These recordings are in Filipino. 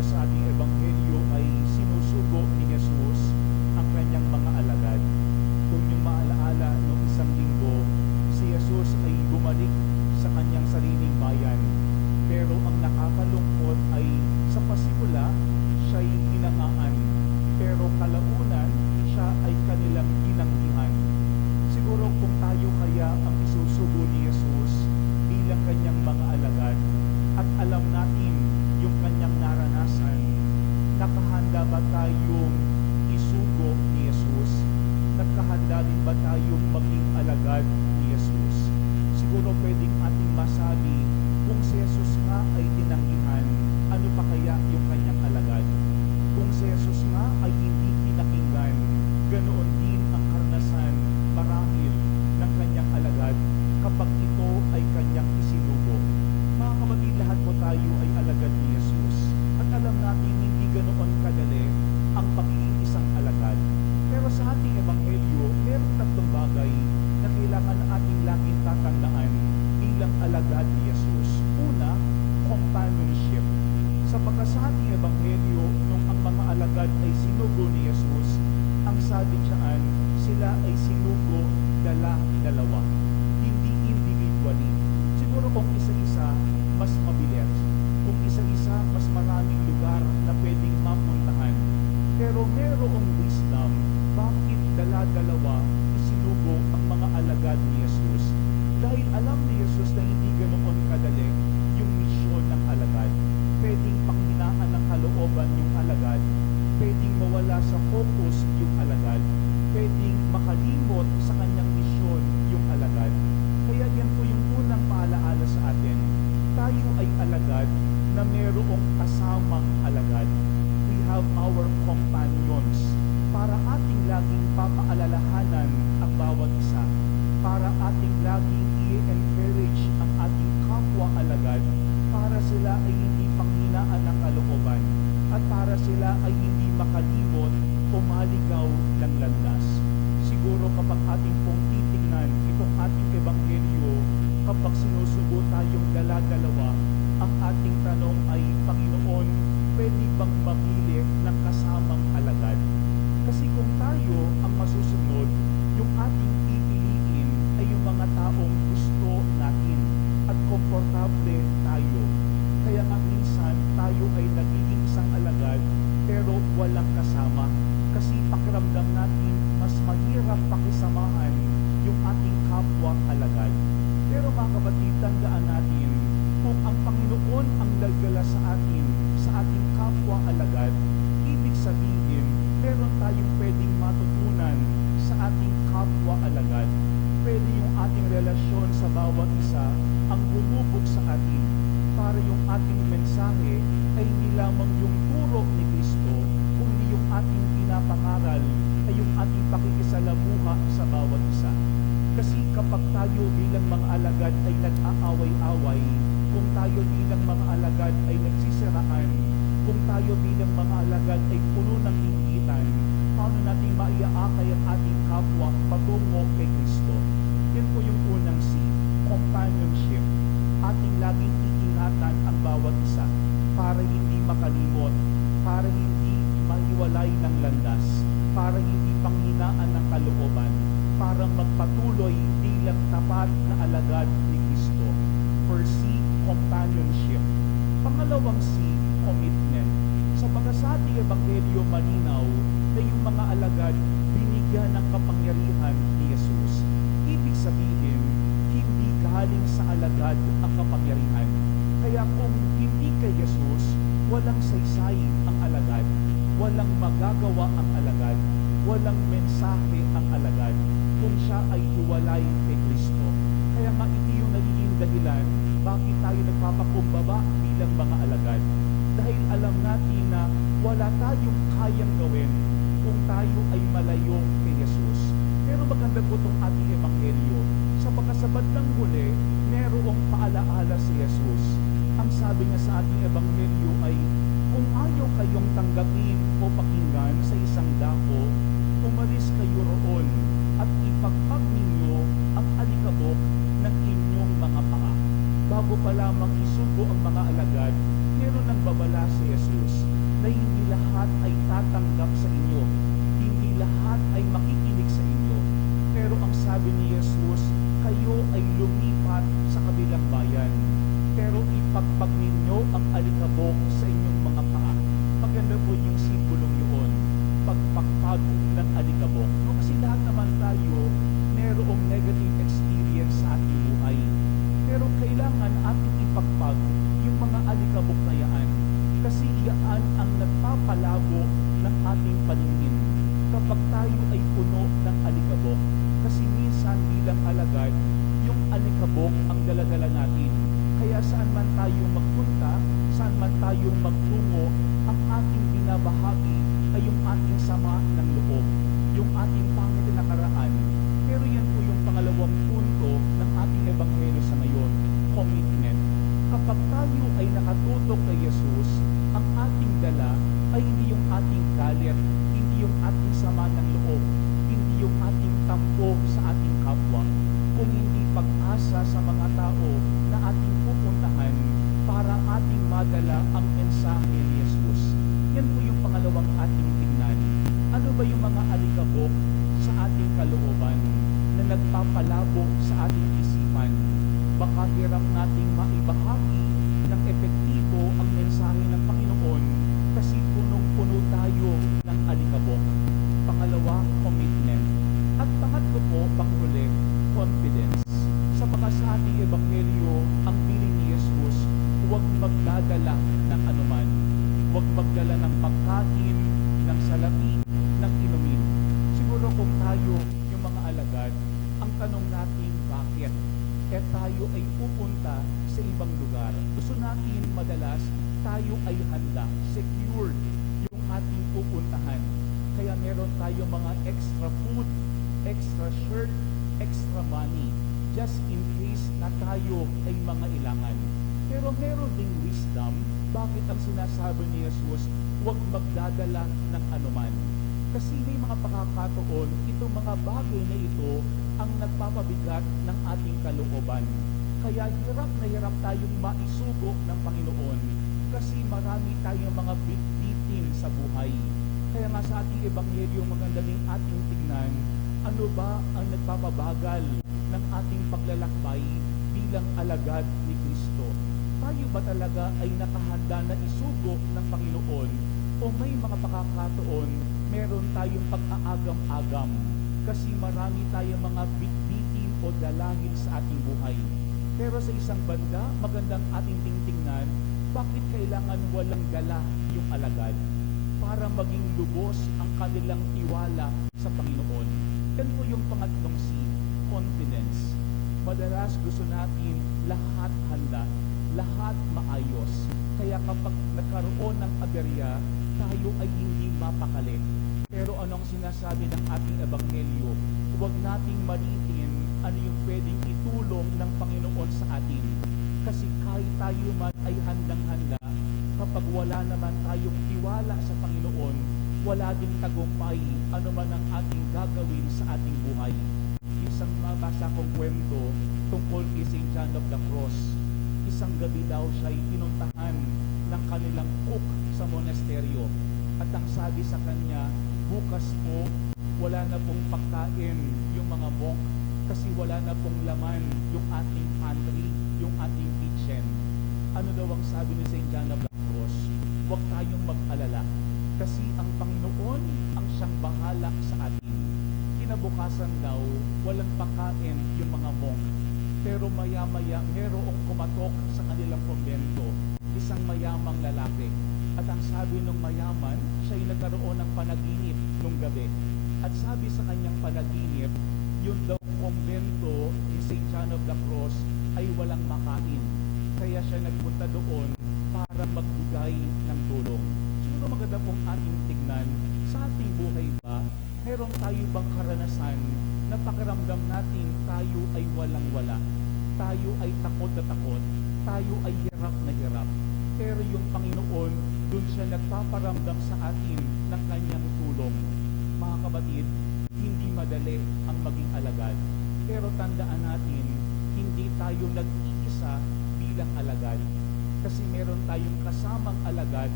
po sa ating ebanghelyo ay sinusugo ni Jesus ang kanyang mga alagad. Kung yung maalaala noong isang linggo, si Jesus ay bumalik sa kanyang sariling bayan. Pero ang nakakalungkot ay sa pasimula, siya'y hinangaan. Pero kalaunan, siya ay kanilang tinanggihan. Siguro kung tayo kaya ang isusugo ni Jesus bilang kanyang mga alagad at alam natin yung kanyang naranasan, nakahanda ba tayong isugo ni Jesus? Nagkahanda rin ba tayong maging alagad ni Jesus? Siguro pwedeng ating masabi, kung si Jesus nga ay tinanggihan, ano pa kaya yung kanyang alagad? Kung si Jesus nga ay hindi pinakinggan, ganoon din ang karanasan marahil ng kanyang alagad kapag ito ay kanyang isinugo. Mga kapatid, lahat po tayo ay alagad ni Jesus. At alam natin hindi ganoon kadali ang pagiging isang alagad. Pero sa ating ebanghelyo, mayroong tatlong bagay na kailangan ating laging tatandaan bilang alagad ni Jesus. Una, companionship. Sapagkat sa ating ebanghelyo, nung ang mga alagad ay sinugo ni Jesus, ang sabi diyan, sila ay sinugo dala-dalawa, hindi individually. Siguro kung isa-isa, mas mabilis. Kung isa-isa, mas maraming lugar na pwedeng mapuntahan. Pero merong wisdom, bakit dala-dalawa isinugo ang mga alagad ni Jesus? Dahil alam ni Jesus na hindi ganoon kadali yung misyon ng alagad. Pwedeng panghinaan ng kalooban yung alagad, pwedeng mawala sa focus yung alagad, pwedeng makalimot sa kanyang misyon yung alagad. Kaya yan po yung unang paalaala sa atin. Tayo ay alagad na merong kasamang alagad. We have our companions para ating laging papaalalahanan ang bawat isa, para ating laging i-encourage ang ating kapwa alagad, para sila ay hindi panghinaan ng kalooban, at para sila ay hindi makalimot o maligaw ng landas. Siguro kapag ating pong titingnan itong ating ebanghelyo, kapag sinusugo tayong dala-dalawa, ang ating tanong ay, Panginoon, pwede bang mamili ng kasamang alagad? Kasi kung tayo ang masusunod, yung ating pipiliin ay yung mga taong gusto natin at komportable tayo. Kaya nga minsan tayo ay nagiging isang alagad pero walang kasama. Kasi pakiramdam natin mas mahirap pakisamahan yung ating kapwa alagad. Pero mga kapatid, tandaan natin, kung ang Panginoon ang nagdala sa atin, sa ating kapwa alagad, ibig sabihin, meron tayong pwedeng matutunan sa ating kapwa alagad. Pwede yung ating relasyon sa bawat isa ang bumubog sa atin para yung ating mensahe ay hindi lamang yung turo ni Kristo, kundi yung ating pinapangaral ay yung ating pakikisalamuha sa bawat isa. Kasi kapag tayo bilang mga alagad ay nag-aaway-away, kung tayo bilang mga alagad ay nagsisiraan, kung tayo bilang mga alagad ay puno ng inggitan, paano natin maiaakay ang ating kapwa patungo kay Kristo? Yan po yung unang C, companionship. Ating laging iingatan ang bawat isa para hindi makalimot, para hindi maiwalay ng landas, para hindi panghinaan ng kalooban, para magpatuloy bilang tapat na alagad ni Kristo. For C, companionship. Pangalawang C, commitment. Sa pagkasati ebanghelyo malinaw na yung mga alagad binigyan ng kapangyarihan ni Jesus. Ibig sabihin, hindi galing sa alagad ang kapangyarihan. Kaya kung hindi kay Jesus, walang saysay ang alagad, walang magagawa ang alagad, walang mensahe ang alagad kung siya ay hiwalay kay Kristo. Kaya nga ito yung nagiging dahilan bakit tayo nagpapakumbaba bilang mga alagad. Dahil alam natin na wala tayong kayang gawin kung tayo ay malayo kay Jesus. Pero maganda po itong ating ebanghelyo. Sa pagkasabad ng huli, merong paalaala si Jesus. Ang sabi niya sa ating ebanghelyo ay, kung ayaw kayong tanggapin o pakinggan sa isang dako, umalis kayo roon at ipagpag ninyo ang alikabok ng inyong mga paa. Bago pa lamang isugo ang mga alagad, meron ng babala si Jesus na hindi lahat ay tatanggap sa inyo, hindi lahat ay makikinig sa inyo. Pero ang sabi ni Jesus, kayo ay lumipat sa kabilang bayan, pero ipagpag ninyo ang alikabok sa inyong mga paa. Maganda po yung simbolong yun, pagpagpag ng alikabok. No, kasi lahat naman tayo merong negative experience sa ating buhay. Pero kailangan ating ipagpag yung mga alikabok na yan. Kasi yan ang nagpapalabo ng ating paningin. Kapag tayo ay puno ng alikabok, kasi minsan bilang alagad, yung alikabok ang daladala natin. Kaya saan man tayo magpunta, saan man tayo magtungo, ang ating binabahagi ay yung ating sama ng loob, yung ating pangit na nakaraan. Pero yan po yung pangalawang punto ng ating ebanghelyo sa ngayon, commitment. Kapag tayo ay nakatutok kay Jesus, ang ating dala ay hindi yung ating galit, hindi yung ating sama ng loob, hindi yung ating tampo sa ating kapwa, kung hindi pag-asa sa mga tao na ating pupuntahan para ating madala ang mensahe ni Jesus. Yan po yung pangalawang ating tingnan. Ano ba yung mga alikabok sa ating kalooban na nagpapalabo sa ating isipan? Baka hirap nating maibahagi ng epektibo ang mensahe ng Panginoon kasi punong-puno tayo ng alikabok. Pangalawa, commitment. At pangatlo po, panghuli, confidence. Sapagkat sa ating ebanghelyo, ang bilin ni Jesus, huwag magdadala ng anuman. Huwag magdala ng pagkain, ng salapi, ng inumin. Siguro kung tayo, yung mga alagad, ang tanong natin, bakit? Tayo ay pupunta sa ibang lugar. Gusto natin madalas, tayo ay handa, secured yung ating pupuntahan. Kaya meron tayo mga extra food, extra shirt, extra money, just in case na tayo ay mga ilangan. Pero meron ding wisdom, bakit ang sinasabi ni Jesus, huwag magdadala ng anuman. Kasi may mga pagkakataon, itong mga bagay na ito ang nagpapabigat ng ating kalooban. Kaya hirap na hirap tayong maisugo ng Panginoon kasi marami tayong mga bitbitin sa buhay. Kaya nga sa ating ebanghelyo, maganda din ating tignan, ano ba ang nagpapabagal ng ating paglalakbay bilang alagad ni Kristo? Tayo ba talaga ay nakahanda na isugo ng Panginoon o may mga pagkakataon meron tayong pag-aagam-agam kasi marami tayong mga bitbitin o dalahin sa ating buhay. Pero sa isang banda, magandang ating tingtingnan, bakit kailangan walang dala yung alagad? Para maging lubos ang kanilang tiwala sa Panginoon. Yan po yung pangatlong C, confidence. Madalas gusto natin lahat handa, lahat maayos. Kaya kapag nagkaroon ng aberya, tayo ay hindi mapakali. Pero anong sinasabi ng ating ebanghelyo? Huwag nating malitin ano yung pwedeng itulong ng Panginoon sa atin. Kasi kahit tayo man ay handang-handa, kapag wala naman tayong tiwala sa Panginoon, wala ding tagumpay ano man ang ating gagawin sa ating buhay. Isang mabasa kong kwento tungkol kay St. John of the Cross. Isang gabi daw siya'y pinuntahan ng kanilang cook sa monasteryo. At ang sabi sa kanya, bukas po, wala na pong pagkain yung mga monk kasi wala na pong laman yung ating pantry, yung ating kitchen. Ano daw ang sabi ni St. John of the Cross? Huwag tayong mag-alala kasi ang Panginoon ang siyang bahala sa atin. Kinabukasan daw, walang pagkain yung mga monk. Pero maya-maya, merong kumatok sa kanilang kumbento, isang mayamang lalaki. At ang sabi ng mayaman, siya'y nagkaroon ng panaginip nung gabi. At sabi sa kanyang panaginip, yun daw kumbento ni St. John of the Cross ay walang makain. Kaya siya nagpunta doon para magbigay ng tulong. Siguro maganda pong ating tignan, sa ating buhay ba, meron tayo bang karanasan na pakiramdam natin tayo ay walang-wala, tayo ay takot na takot, tayo ay hirap na hirap. Pero yung Panginoon, dun siya nagpaparamdam sa atin ng kanyang tulong. Mga kapatid, hindi madali ang maging alagad. Pero tandaan natin, hindi tayo nag-iisa bilang alagad. Kasi meron tayong kasamang alagad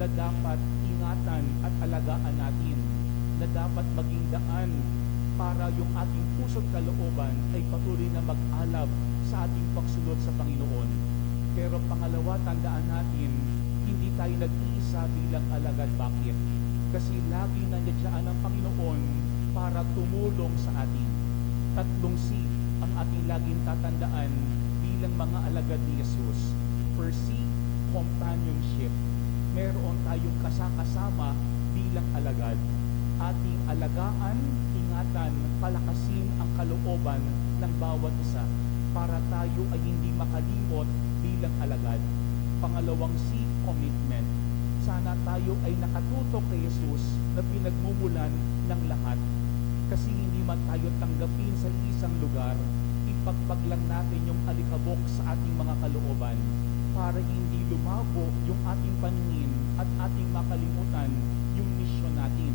na dapat ingatan at alagaan natin, na dapat maging daan para yung ating puso't kalooban ay patuloy na mag-alab sa ating pagsunod sa Panginoon. Pero pangalawa, tandaan natin, hindi tayo nag-iisa bilang alagad. Bakit? Kasi lagi nandiyan ang Panginoon para tumulong sa atin. Tatlong C ang ating laging tatandaan bilang mga alagad ni Jesus. First C, companionship. Meron tayong kasakasama bilang alagad. Ating alagaan, ingatan, palakasin ang kalooban ng bawat isa para tayo ay hindi makalimot bilang alagad. Pangalawang C, commitment. Sana tayo ay nakatutok kay Jesus na pinagmumulan ng lahat. Kasi hindi man tayo tanggapin sa isang lugar, ipagpag lang natin yung alikabok sa ating mga kalooban para hindi lumabo yung ating paningin at ating makalimutan yung misyon natin.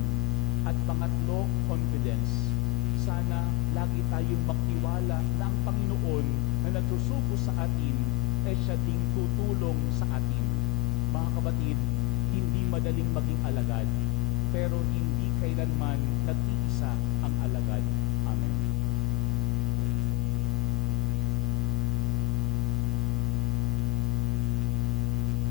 At pangatlo, confidence. Sana lagi tayong magtiwala na ang Panginoon na nagsusugo sa atin ay siya ding tutulong sa atin. Mga kapatid, hindi madaling maging alagad, pero hindi kailanman nag-iisa ang alagad.